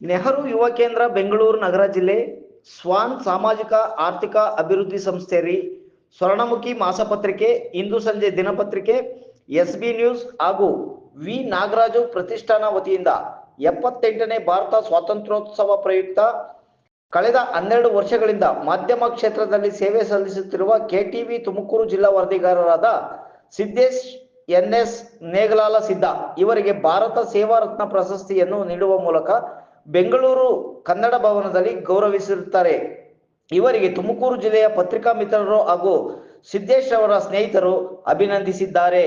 ನೆಹರು ಯುವ ಕೇಂದ್ರ ಬೆಂಗಳೂರು ನಗರ ಜಿಲ್ಲೆ, ಸ್ವಾನ್ ಸಾಮಾಜಿಕ ಆರ್ಥಿಕ ಅಭಿವೃದ್ಧಿ ಸಂಸ್ಥೆ, ಸ್ವರ್ಣಮುಖಿ ಮಾಸಪತ್ರಿಕೆ, ಇಂದು ಸಂಜೆ ದಿನಪತ್ರಿಕೆ, ಎಸ್ಬಿ ನ್ಯೂಸ್ ಹಾಗೂ ವಿ ನಾಗರಾಜು ಪ್ರತಿಷ್ಠಾನ ವತಿಯಿಂದ 78ನೇ ಭಾರತ ಸ್ವಾತಂತ್ರ್ಯೋತ್ಸವ ಪ್ರಯುಕ್ತ ಕಳೆದ 12 ವರ್ಷಗಳಿಂದ ಮಾಧ್ಯಮ ಕ್ಷೇತ್ರದಲ್ಲಿ ಸೇವೆ ಸಲ್ಲಿಸುತ್ತಿರುವ ಕೆಟಿವಿ ತುಮಕೂರು ಜಿಲ್ಲಾ ವರದಿಗಾರರಾದ ಸಿದ್ದೇಶ್ ಎನ್ಎಸ್ ನೇಗಲಾಲ ಸಿದ್ದ ಇವರಿಗೆ ಭಾರತ ಸೇವಾ ರತ್ನ ಪ್ರಶಸ್ತಿಯನ್ನು ನೀಡುವ ಮೂಲಕ ಬೆಂಗಳೂರು ಕನ್ನಡ ಭವನದಲ್ಲಿ ಗೌರವಿಸಿರುತ್ತಾರೆ. ಇವರಿಗೆ ತುಮಕೂರು ಜಿಲ್ಲೆಯ ಪತ್ರಿಕಾ ಮಿತ್ರರು ಹಾಗೂ ಸಿದ್ದೇಶ್ ಅವರ ಸ್ನೇಹಿತರು ಅಭಿನಂದಿಸಿದ್ದಾರೆ.